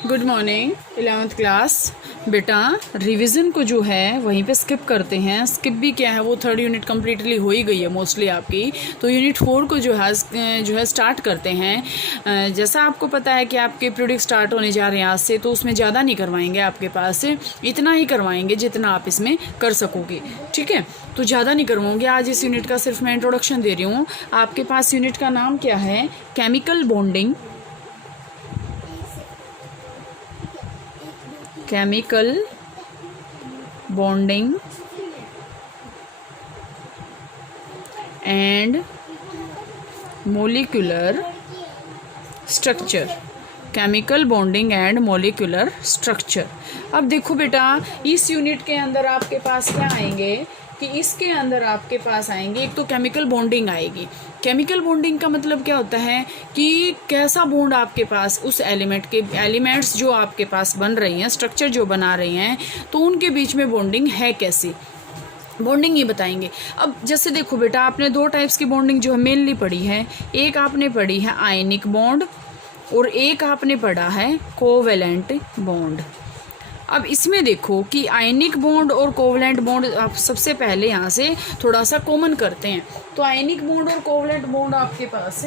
Good morning 11th class. बेटा revision को जो है वहीं पे स्किप करते हैं। स्किप भी क्या है, वो थर्ड यूनिट कम्प्लीटली हो ही गई है मोस्टली आपकी। तो यूनिट 4 को जो है स्टार्ट करते हैं। जैसा आपको पता है कि आपके पीरियड स्टार्ट होने जा रहे हैं आज से, तो उसमें ज़्यादा नहीं करवाएंगे, आपके पास इतना ही करवाएंगे जितना आप इसमें कर सकोगे। ठीक है, तो ज़्यादा नहीं करवाऊँगी आज इस यूनिट का, सिर्फ मैं इंट्रोडक्शन दे रही हूँ। आपके पास यूनिट का नाम क्या है? Chemical bonding. Chemical bonding and molecular structure. Chemical bonding and molecular structure. अब देखो बेटा, इस यूनिट के अंदर आपके पास क्या आएंगे कि इसके अंदर आपके पास आएंगे, एक तो केमिकल बॉन्डिंग आएगी। केमिकल बॉन्डिंग का मतलब क्या होता है कि कैसा बॉन्ड आपके पास उस एलिमेंट्स जो आपके पास बन रही हैं, स्ट्रक्चर जो बना रही हैं, तो उनके बीच में बॉन्डिंग है कैसी, बॉन्डिंग ये बताएंगे। अब जैसे देखो बेटा, आपने दो टाइप्स की बॉन्डिंग जो है मेनली पढ़ी है। एक आपने पढ़ी है आयनिक बॉन्ड और एक आपने पढ़ा है कोवेलेंट बॉन्ड। अब इसमें देखो कि आयनिक बॉन्ड और कोवेलेंट बॉन्ड आप सबसे पहले यहाँ से थोड़ा सा कॉमन करते हैं। तो आयनिक बॉन्ड और कोवेलेंट बॉन्ड आपके पास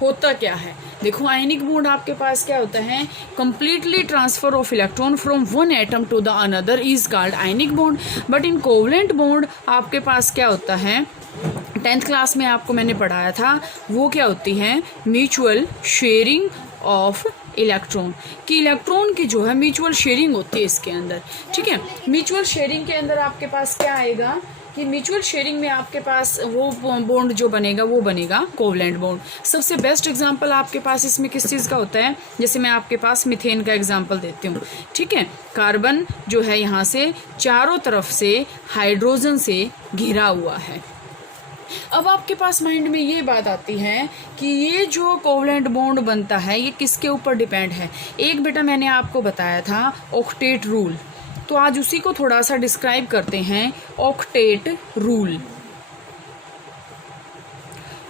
होता क्या है? देखो, आयनिक बॉन्ड आपके पास क्या होता है? Completely transfer of electron from one atom to the another is called ionic bond. But in covalent bond आपके पास क्या होता है? 10th क्लास में आपको मैंने पढ़ाया था, वो क्या होती है? Mutual sharing of electron. कि इलेक्ट्रॉन की जो है म्यूचुअल शेयरिंग होती है इसके अंदर। ठीक है, म्यूचुअल शेयरिंग के अंदर आपके पास क्या आएगा कि म्यूचुअल शेयरिंग में आपके पास वो बॉन्ड जो बनेगा वो बनेगा कोवेलेंट बॉन्ड। सबसे बेस्ट एग्जांपल आपके पास इसमें किस चीज़ का होता है? जैसे मैं आपके पास मीथेन का एग्जांपल देती हूँ। ठीक है, कार्बन जो है यहाँ से चारों तरफ से हाइड्रोजन से घिरा हुआ है। अब आपके पास माइंड में ये बात आती है कि ये जो कोवेलेंट बॉन्ड बनता है ये किसके ऊपर डिपेंड है? एक बेटा मैंने आपको बताया था ऑक्टेट रूल, तो आज उसी को थोड़ा सा डिस्क्राइब करते हैं। Octet rule.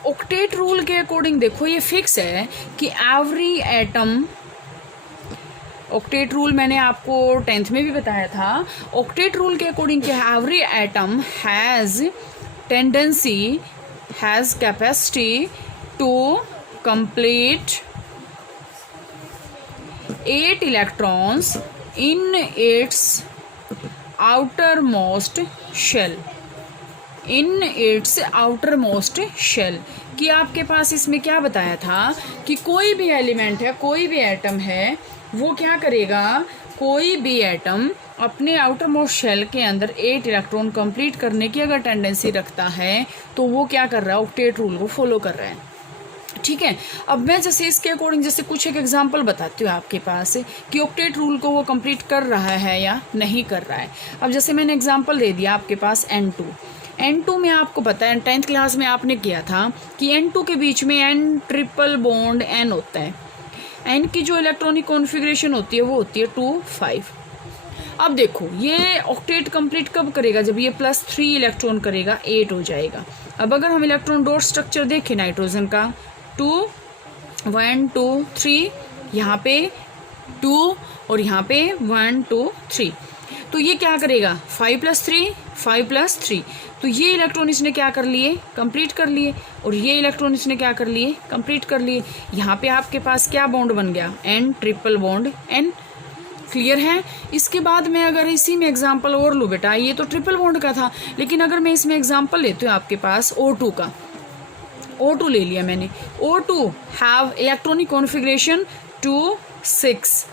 ऑक्टेट रूल के अकॉर्डिंग देखो ये फिक्स है कि एवरी एटम, ऑक्टेट रूल मैंने आपको 10th में भी बताया था। ऑक्टेट रूल के अकॉर्डिंग क्या है? Every atom has tendency, has capacity to complete 8 electrons in its outermost shell. In its outermost shell। कि आपके पास इसमें क्या बताया था कि कोई भी एलिमेंट है, कोई भी एटम है, वो क्या करेगा? कोई भी एटम अपने आउटर मोस्ट शेल के अंदर 8 इलेक्ट्रॉन कंप्लीट करने की अगर टेंडेंसी रखता है तो वो क्या कर रहा है? ऑक्टेट रूल को फॉलो कर रहा है। ठीक है, अब मैं जैसे इसके अकॉर्डिंग जैसे कुछ एक एग्जांपल बताती हूँ आपके पास कि ऑक्टेट रूल को वो कंप्लीट कर रहा है या नहीं कर रहा है। अब जैसे मैंने एग्जांपल दे दिया आपके पास N2 में आपको पता है 10th क्लास में आपने किया था कि N2 के बीच में N ट्रिपल बॉन्ड N होता है। N की जो इलेक्ट्रॉनिक कॉन्फ़िगरेशन होती है वो होती है 2 5। अब देखो, ये ऑक्टेट कंप्लीट कब करेगा? जब ये +3 इलेक्ट्रॉन करेगा 8 हो जाएगा। अब अगर हम इलेक्ट्रॉन डॉट स्ट्रक्चर देखें नाइट्रोजन का, 2 1 2 3, यहाँ पे 2 और यहाँ पे 1 2 3, तो ये क्या करेगा? 5 + 3 5 + 3, तो ये इलेक्ट्रॉन इसने क्या कर लिए? कंप्लीट कर लिए। और ये इलेक्ट्रॉन इसने क्या कर लिए? कंप्लीट कर लिए। यहाँ पे आपके पास क्या बॉन्ड बन गया? N triple bond N। Clear है? इसके बाद मैं अगर इसी में एग्जांपल और लूँ बेटा, ये तो ट्रिपल बॉन्ड का था, लेकिन अगर मैं इसमें एग्जांपल लेती हूँ आपके पास O2 का, O2 ले लिया मैंने। O2 have electronic configuration 2 6,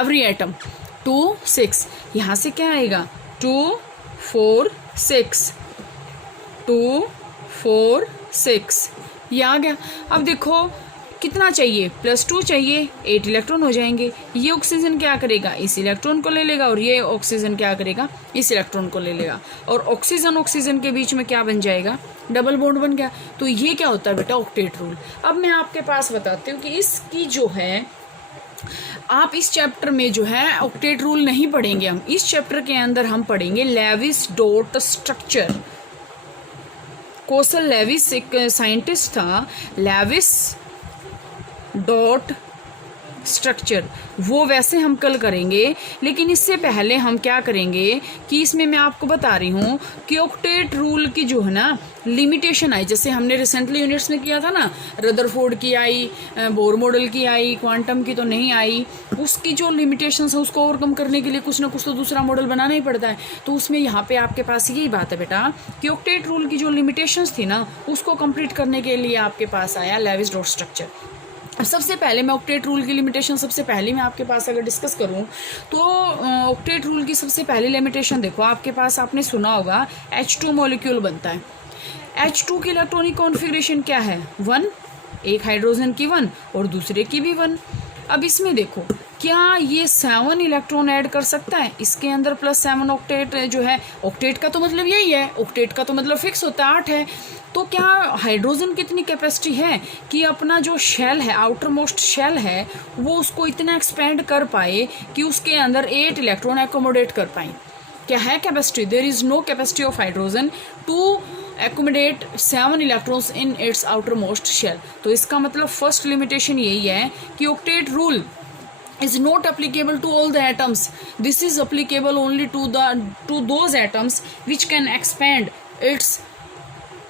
every atom 2 6। यहाँ से क्या आएगा? 2 4 6 2 4 6, ये आ गया। अब देखो कितना चाहिए? +2 चाहिए, 8 इलेक्ट्रॉन हो जाएंगे। ये ऑक्सीजन क्या करेगा? इस इलेक्ट्रॉन को ले लेगा, और ये ऑक्सीजन क्या करेगा? इस इलेक्ट्रॉन को ले लेगा, और ऑक्सीजन के बीच में क्या बन जाएगा? डबल बॉन्ड बन गया। तो ये क्या होता है बेटा? Octet rule. अब मैं आपके पास बताती हूँ कि इसकी जो है, आप इस चैप्टर में जो है ऑक्टेट रूल नहीं पढ़ेंगे, हम इस चैप्टर के अंदर हम पढ़ेंगे Lewis dot structure. Kossel Lewis एक साइंटिस्ट था, लेविस डॉट स्ट्रक्चर, वो वैसे हम कल करेंगे। लेकिन इससे पहले हम क्या करेंगे कि इसमें मैं आपको बता रही हूँ कि ऑक्टेट रूल की जो है ना लिमिटेशन आई, जैसे हमने रिसेंटली यूनिट्स में किया था ना, रदरफोर्ड की आई, बोर मॉडल की आई, क्वांटम की तो नहीं आई। उसकी जो लिमिटेशंस है उसको ओवरकम करने के लिए कुछ ना कुछ तो दूसरा मॉडल बनाना ही पड़ता है। तो उसमें यहाँ पे आपके पास यही बात है बेटा कि ऑक्टेट रूल की जो लिमिटेशंस थी ना उसको कंप्लीट करने के लिए आपके पास आया लेविस-डॉट स्ट्रक्चर। अब सबसे पहले मैं ऑक्टेट रूल की लिमिटेशन सबसे पहले मैं आपके पास अगर डिस्कस करूं तो ऑक्टेट रूल की सबसे पहली लिमिटेशन देखो, आपके पास आपने सुना होगा H2 मॉलिक्यूल बनता है। H2 की इलेक्ट्रॉनिक कॉन्फ़िगरेशन क्या है? 1, एक हाइड्रोजन की 1 और दूसरे की भी 1। अब इसमें देखो क्या ये 7 इलेक्ट्रॉन ऐड कर सकता है इसके अंदर +7 ऑक्टेट जो है। ऑक्टेट का तो मतलब यही है, ऑक्टेट का तो मतलब फिक्स होता है 8 है। तो क्या हाइड्रोजन की इतनी कैपेसिटी है कि अपना जो शेल है, आउटर मोस्ट शेल है, वो उसको इतना एक्सपेंड कर पाए कि उसके अंदर 8 इलेक्ट्रॉन एकोमोडेट कर पाए? क्या है capacity? There is no capacity of hydrogen to accommodate 7 electrons in its outermost shell. तो इसका मतलब फर्स्ट लिमिटेशन यही है कि octet rule is not applicable to all the atoms. This is applicable only to those atoms which can expand its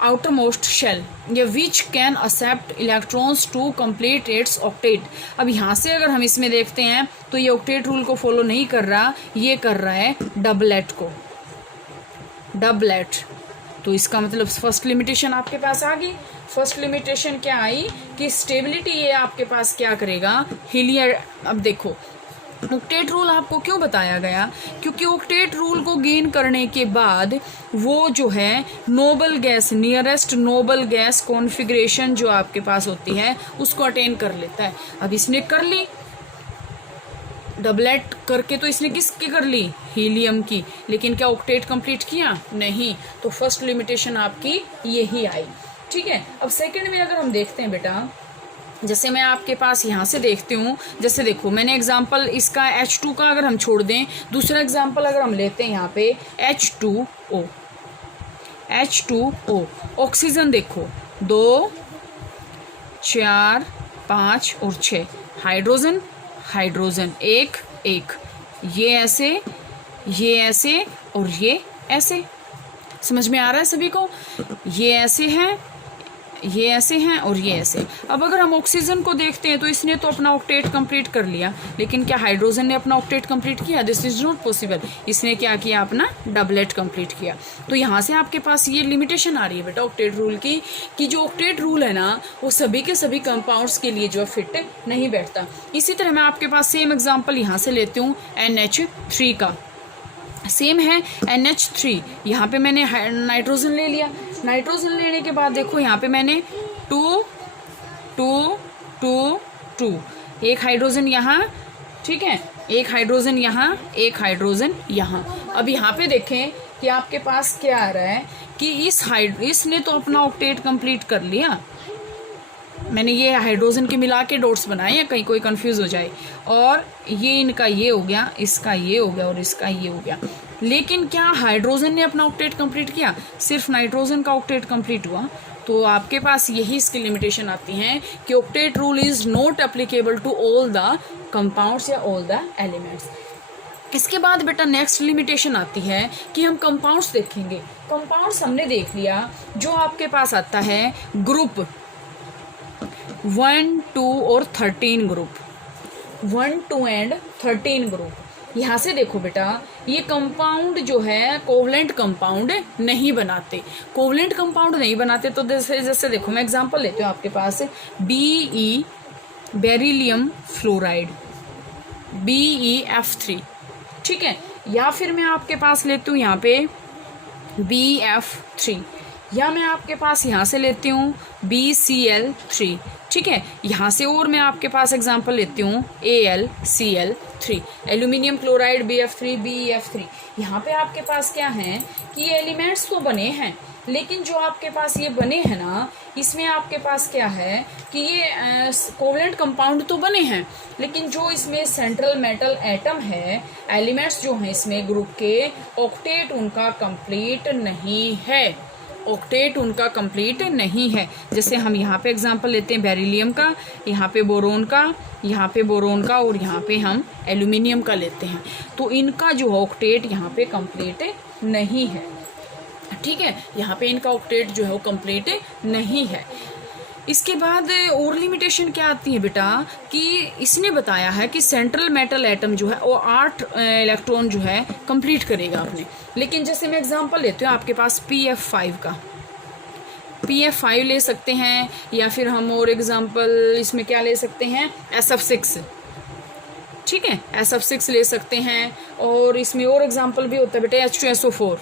outermost shell या which can accept electrons to complete its octet। अब यहाँ से अगर हम इसमें देखते हैं तो ये octet रूल को फॉलो नहीं कर रहा, ये कर रहा है डबलेट को, डबलेट। तो इसका मतलब फर्स्ट लिमिटेशन आपके पास आ गई। फर्स्ट लिमिटेशन क्या आई कि स्टेबिलिटी ये आपके पास क्या करेगा, हीलियर। अब देखो ऑक्टेट रूल आपको क्यों बताया गया, क्योंकि ऑक्टेट रूल को गेन करने के बाद वो जो है noble gas, nearest noble gas configuration जो आपके पास होती है उसको अटेन कर लेता है। अब इसने कर ली डबलेट करके, तो इसने किसकी कर ली? हीलियम की। लेकिन क्या ऑक्टेट कंप्लीट किया? नहीं। तो फर्स्ट लिमिटेशन आपकी यही आई। ठीक है। अब सेकंड में अगर हम देखते हैं बेटा, जैसे मैं आपके पास यहाँ से देखती हूँ, जैसे देखो मैंने एग्जांपल इसका H2 का अगर हम छोड़ दें, दूसरा एग्जांपल अगर हम लेते हैं यहाँ पे H2O, H2O ऑक्सीजन देखो 2, 4, 5 और 6, हाइड्रोजन हाइड्रोजन 1 1, ये ऐसे और ये ऐसे। समझ में आ रहा है सभी को? ये ऐसे हैं, ये ऐसे हैं और ये ऐसे। अब अगर हम ऑक्सीजन को देखते हैं तो इसने तो अपना ऑक्टेट कंप्लीट कर लिया, लेकिन क्या हाइड्रोजन ने अपना ऑक्टेट कंप्लीट किया? This is not possible. इसने क्या किया? अपना डबलेट कंप्लीट किया। तो यहाँ से आपके पास ये लिमिटेशन आ रही है बेटा ऑक्टेट रूल की, कि जो ऑक्टेट रूल है ना वो सभी के सभी कंपाउंड्स के लिए जो है फिट नहीं बैठता। इसी तरह मैं आपके पास सेम एग्जाम्पल यहाँ से लेती हूँ NH3 का। सेम है NH3, यहाँ पे मैंने नाइट्रोजन ले लिया। नाइट्रोजन लेने के बाद देखो यहाँ पे मैंने 2 2 2 2, एक हाइड्रोजन यहाँ, ठीक है, एक हाइड्रोजन यहाँ, एक हाइड्रोजन यहाँ। अब यहाँ पे देखें कि आपके पास क्या आ रहा है कि इसने तो अपना ऑक्टेट कंप्लीट कर लिया। मैंने ये हाइड्रोजन के मिला के डॉट्स बनाए हैं, कहीं कोई कंफ्यूज हो जाए। और ये इनका ये हो गया, इसका ये हो गया और इसका ये हो गया। लेकिन क्या हाइड्रोजन ने अपना ऑक्टेट कंप्लीट किया? सिर्फ नाइट्रोजन का ऑक्टेट कंप्लीट हुआ। तो आपके पास यही इसकी लिमिटेशन आती है कि octet rule is not applicable to all the compounds या ऑल द एलिमेंट्स। इसके बाद बेटा नेक्स्ट लिमिटेशन आती है कि हम कंपाउंड्स देखेंगे। कंपाउंड्स हमने देख लिया, जो आपके पास आता है ग्रुप 1 2 और 13 ग्रुप, 1 2 एंड 13 ग्रुप। यहाँ से देखो बेटा ये कंपाउंड जो है कोवलेंट कंपाउंड नहीं बनाते। कोवलेंट कंपाउंड नहीं बनाते तो जैसे देखो मैं एग्जांपल लेती हूँ आपके पास BE बेरिलियम फ्लोराइड BeF3, ठीक है। या फिर मैं आपके पास लेती हूँ यहाँ पे BF3, या मैं आपके पास यहाँ से लेती हूँ BCl3, ठीक है। यहाँ से और मैं आपके पास एग्जांपल लेती हूँ AlCl3, aluminium chloride BF3 BeF3। यहाँ पे आपके पास क्या है कि ये एलिमेंट्स तो बने हैं, लेकिन जो आपके पास ये बने हैं ना, इसमें आपके पास क्या है कि ये कोवलेंट कंपाउंड तो बने हैं, लेकिन जो इसमें सेंट्रल मेटल एटम है, एलिमेंट्स जो हैं इसमें ग्रुप के, ऑक्टेट उनका कंप्लीट नहीं है। ऑक्टेट उनका कंप्लीट नहीं है। जैसे हम यहाँ पे एग्जांपल लेते हैं बेरिलियम का, यहाँ पे बोरोन का, यहाँ पे बोरोन का, और यहाँ पे हम एल्यूमिनियम का लेते हैं, तो इनका जो ऑक्टेट यहाँ पे कंप्लीट नहीं है। ठीक है, यहाँ पे इनका ऑक्टेट जो है वो कंप्लीट नहीं है। इसके बाद और लिमिटेशन क्या आती है बेटा, कि इसने बताया है कि सेंट्रल मेटल एटम जो है वो 8 इलेक्ट्रॉन जो है कंप्लीट करेगा अपने। लेकिन जैसे मैं एग्जांपल लेती हूँ आपके पास PF5 का, PF5 ले सकते हैं, या फिर हम और एग्जांपल इसमें क्या ले सकते हैं, SF6। ठीक है, SF6 ले सकते हैं। और इसमें और एग्जांपल भी होता है बेटा H2SO4,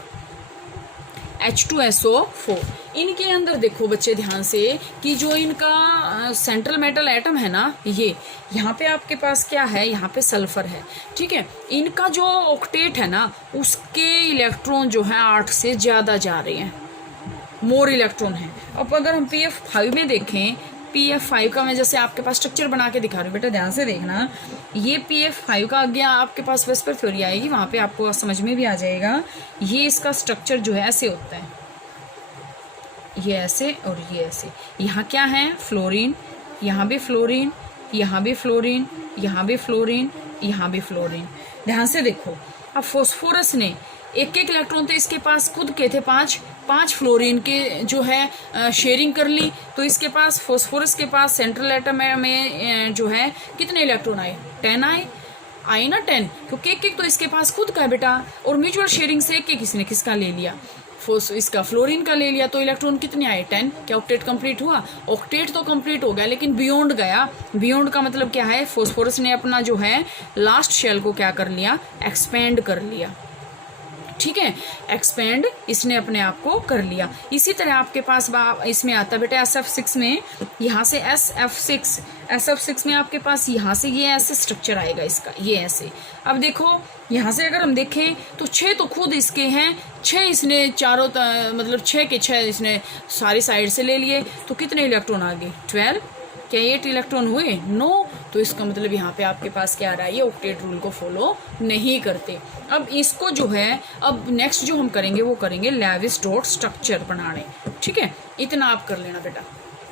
H2SO4। इनके अंदर देखो बच्चे ध्यान से कि जो इनका सेंट्रल मेटल एटम है ना, ये यहाँ पे आपके पास क्या है, यहाँ पे सल्फर है। ठीक है, इनका जो ऑक्टेट है ना, उसके इलेक्ट्रॉन जो है 8 से ज़्यादा जा रहे हैं, मोर इलेक्ट्रॉन है। अब अगर हम PF5 में देखें, PF5 का मैं जैसे आपके पास स्ट्रक्चर बना के दिखा रही हूँ, बेटा ध्यान से देखना। ये PF5 का आगे आपके पास वेस्पर थ्योरी आएगी, वहाँ पे आपको समझ में भी आ जाएगा। ये इसका स्ट्रक्चर जो है ऐसे होता है, ये ऐसे और ये ऐसे। यहाँ क्या है, फ्लोरीन, यहाँ भी फ्लोरीन, यहाँ भी फ्लोरीन, यहाँ भी फ्लोरीन, यहाँ भी फ्लोरीन। ध्यान से देखो, अब फोस्फोरस ने एक इलेक्ट्रॉन तो इसके पास खुद के थे 5 फ्लोरीन के जो है शेयरिंग कर ली, तो इसके पास फोस्फोरस के पास सेंट्रल एटम में जो है कितने इलेक्ट्रॉन आए, 10 आए ना 10, क्योंकि एक तो इसके पास खुद का है बेटा, और म्यूचुअल शेयरिंग से एक इसने किसका ले लिया, इसका फ्लोरीन का ले लिया, तो इलेक्ट्रॉन कितने आए, 10। क्या ऑक्टेट कंप्लीट हुआ, ऑक्टेट तो कंप्लीट हो गया, लेकिन बियॉन्ड गया। बियॉन्ड का मतलब क्या है, फोस्फोरस ने अपना जो है लास्ट शेल को क्या कर लिया, एक्सपेंड कर लिया। ठीक है, एक्सपेंड इसने अपने आप को कर लिया। इसी तरह आपके पास इसमें आता बेटा SF6 में, यहाँ से SF6 में आपके पास यहाँ से ये ऐसे स्ट्रक्चर आएगा इसका, ये ऐसे। अब देखो यहाँ से अगर हम देखें तो 6 तो खुद इसके हैं, 6 इसने चारों मतलब 6 के 6 इसने सारी साइड से ले लिए, तो कितने इलेक्ट्रॉन आ गए, 12। क्या 8 इलेक्ट्रॉन हुए, नो। तो इसका मतलब यहाँ पे आपके पास क्या आ रहा है, ये ऑक्टेट रूल को फॉलो नहीं करते। अब इसको जो है, अब नेक्स्ट जो हम करेंगे वो करेंगे लेविस डॉट स्ट्रक्चर बनाने। ठीक है, इतना आप कर लेना बेटा।